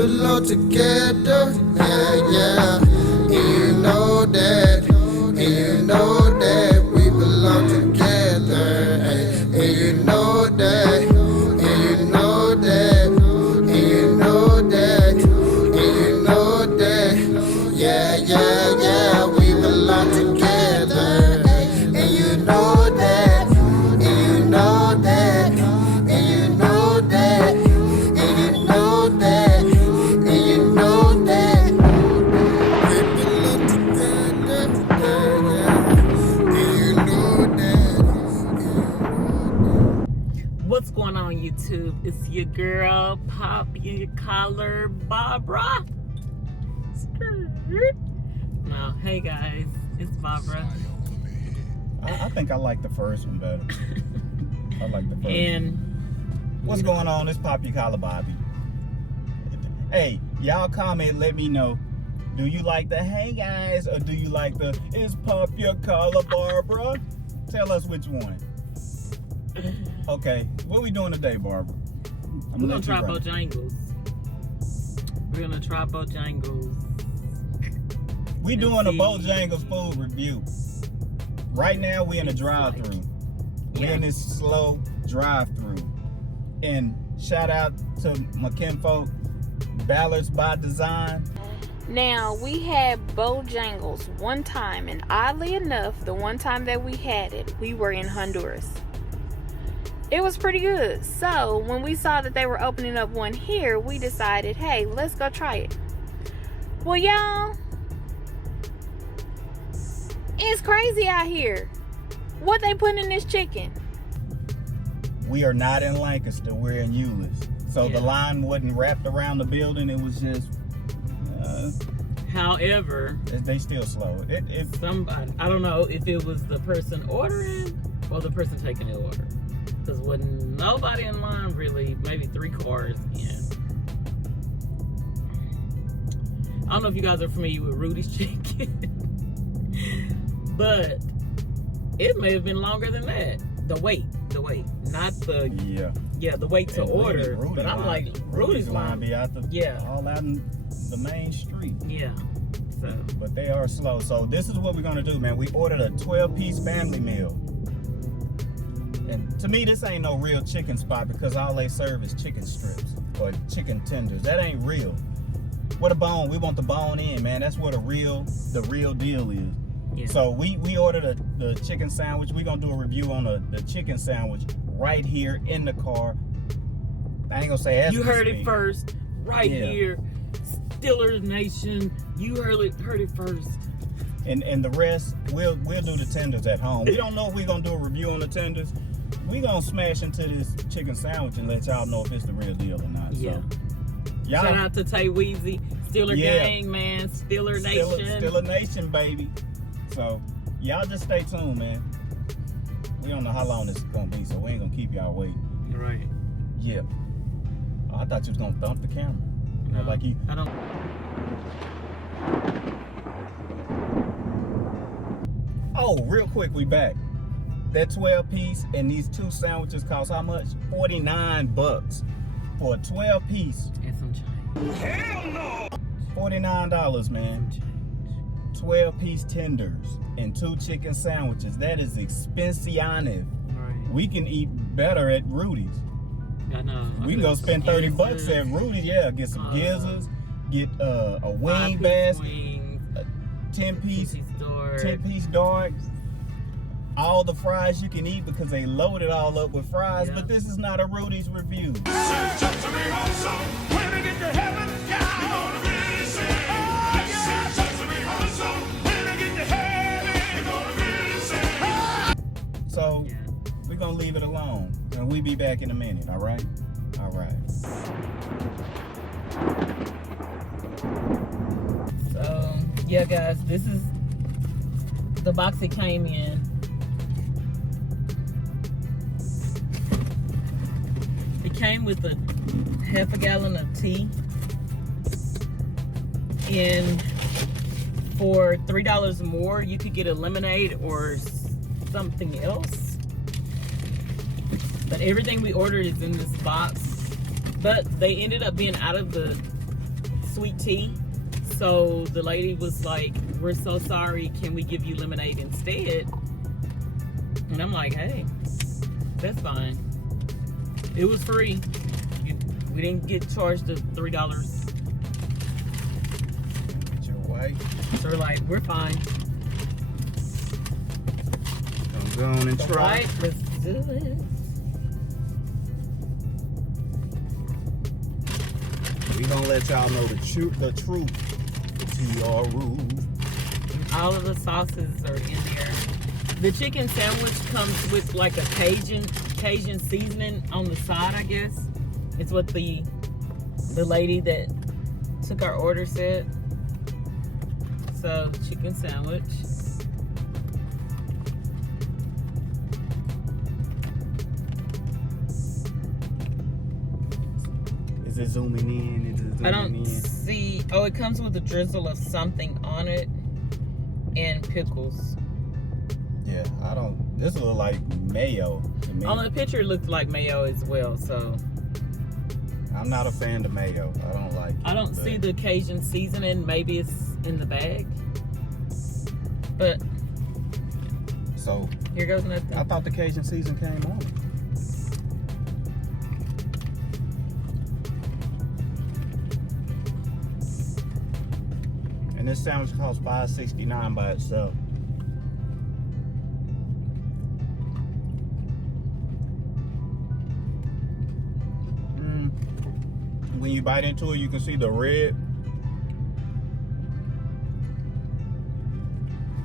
belong together. Yeah, yeah. And you know that. And you know that we belong together. And you know that. And you know that. And you know that. And you know that. Yeah, yeah, yeah. We belong together. And you know that. And you know that. And you know that. And you know that. And you know that. We belong together. And you know that. What's going on, YouTube? It's your girl, Poppy Collar Barbara. No, hey guys, it's Barbara. I think I like the first one better. I like the first And one. What's going on? It's Poppy Collar Bobby. Hey, y'all comment, let me know. Do you like the hey guys or do you like the it's Poppy Collar Barbara? Tell us which one. Okay, what we doing today, Barbara? we're gonna try Bojangles. We're gonna try Bojangles. We doing a Bojangles food review. Right now we in a drive-through. We're in this slow drive-through. And shout out to my kinfolk, Ballards by Design. Now, we had Bojangles one time, and oddly enough, the one time that we had it, we were in Honduras. It was pretty good. So, when we saw that they were opening up one here, we decided, hey, let's go try it. Well, y'all, it's crazy out here. What they putting in this chicken? We are not in Lancaster, we're in Euless. So the line wasn't wrapped around the building, it was just... However, they still slow. Somebody, I don't know if it was the person ordering or the person taking the order. Because wasn't nobody in line really, maybe 3 cars in. I don't know if you guys are familiar with Rudy's Chicken. But it may have been longer than that. The wait, not the the wait to order. Rudy's but I'm line, like, Rudy's line be out all out in the main street. Yeah. So. But they are slow. So this is what we're gonna do, man. We ordered a 12-piece family meal. And to me, this ain't no real chicken spot because all they serve is chicken strips or chicken tenders. That ain't real. What a bone. We want the bone in, man. That's what the real deal is. Yeah. So we ordered the chicken sandwich. We're going to do a review on the chicken sandwich right here in the car. I ain't going to say as you heard it first, right here. Steelers Nation. You heard it first. And the rest, we'll do the tenders at home. We don't know if we're going to do a review on the tenders. We're going to smash into this chicken sandwich and let y'all know if it's the real deal or not. Yeah. So, y'all, shout out to Tay Weezy. Steeler Gang, man. Steeler Nation. Steeler Nation, baby. So, y'all just stay tuned, man. We don't know how long this is going to be, so we ain't going to keep y'all waiting. Right. Yeah. Oh, I thought you was going to thump the camera. No, like you. I don't. Oh, real quick, we back. That 12-piece and these 2 sandwiches cost how much? $49 for a 12-piece. And some change. Hell no! $49, man. 12-piece tenders and 2 chicken sandwiches. That is expensive. Right. We can eat better at Rudy's. I know. We can go spend $30 at Rudy's. Yeah, get some gizzards, get a wing basket, a 10-piece dart. All the fries you can eat because they load it all up with fries. Yeah. But this is not a Rudy's review. So we're gonna leave it alone and we'll be back in a minute. All right. So yeah, guys, this is the box it came in. It came with a half a gallon of tea, and for $3 more, you could get a lemonade or something else. But everything we ordered is in this box. But they ended up being out of the sweet tea. So the lady was like, "We're so sorry. Can we give you lemonade instead?" And I'm like, "Hey, that's fine. It was free. We didn't get charged the $3." Get your way. So we're like, "We're fine." I'm going and try. Right, let's do it. We gonna let y'all know the truth. The TRU. All of the sauces are in there. The chicken sandwich comes with like a Cajun seasoning on the side, I guess. It's what the lady that took our order said. So, chicken sandwich. Is it zooming in? Is it zooming I don't in? see. Oh, it comes with a drizzle of something on it and pickles. Yeah, I don't. This look like mayo to me. On the picture, it looked like mayo as well. So I'm not a fan of mayo. I don't like it. I don't see the Cajun seasoning. Maybe it's in the bag. But So here goes nothing. I thought the Cajun season came on. And this sandwich costs $5.69 by itself. When you bite into it, you can see the red,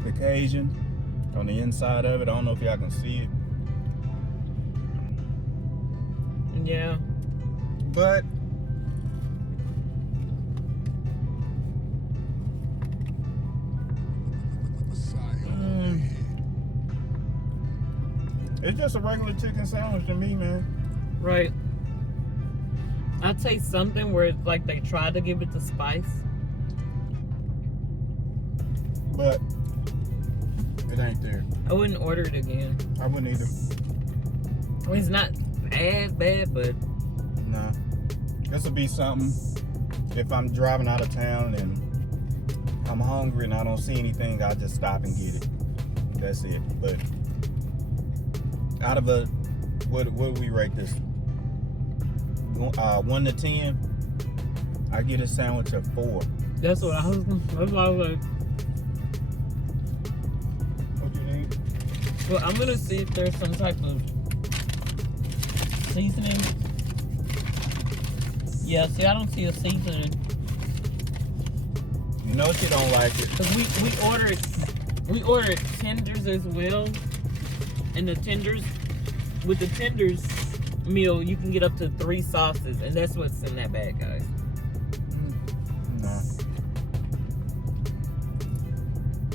the Cajun on the inside of it. I don't know if y'all can see it, Yeah. but it's just a regular chicken sandwich to me, man. Right. I'd say something where it's like they tried to give it the spice. But it ain't there. I wouldn't order it again. I wouldn't either. I mean, it's not as bad, but Nah. This will be something if I'm driving out of town and I'm hungry and I don't see anything, I'll just stop and get it. That's it. But out of a, what do we rate this? 1 to 10, I get a sandwich of 4. that's what I was like. What do you need? Well, I'm gonna see if there's some type of seasoning. Yeah, see, I don't see a seasoning. You know she don't like it. Cause we ordered tenders as well, and the tenders, with the tenders meal, you can get up to 3 sauces, and that's what's in that bag, guys. No.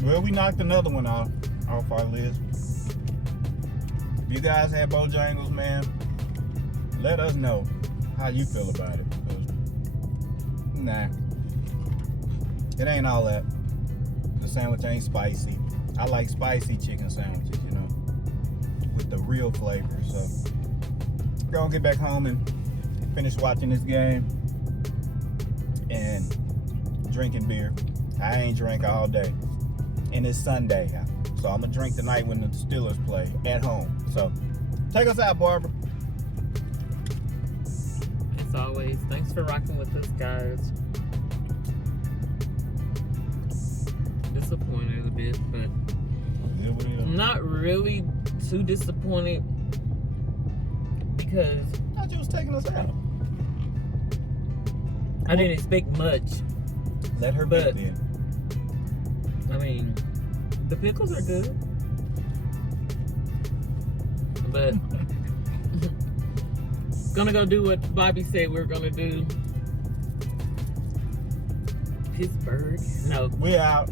Well, we knocked another one off our list. If you guys have Bojangles, man, let us know how you feel about it. 'Cause, nah, it ain't all that. The sandwich ain't spicy. I like spicy chicken sandwiches, you know, with the real flavor. So, gonna get back home and finish watching this game and drinking beer. I ain't drank all day, and it's Sunday, so I'm gonna drink tonight when the Steelers play at home. So, take us out, Barbara. As always, thanks for rocking with us, guys. Disappointed a bit, but I'm not really too disappointed because I thought you was taking us out. I didn't expect much. Let her But- bet then. I mean, the pickles are good, but gonna go do what Bobby said we're gonna do. Pittsburgh. No. We out.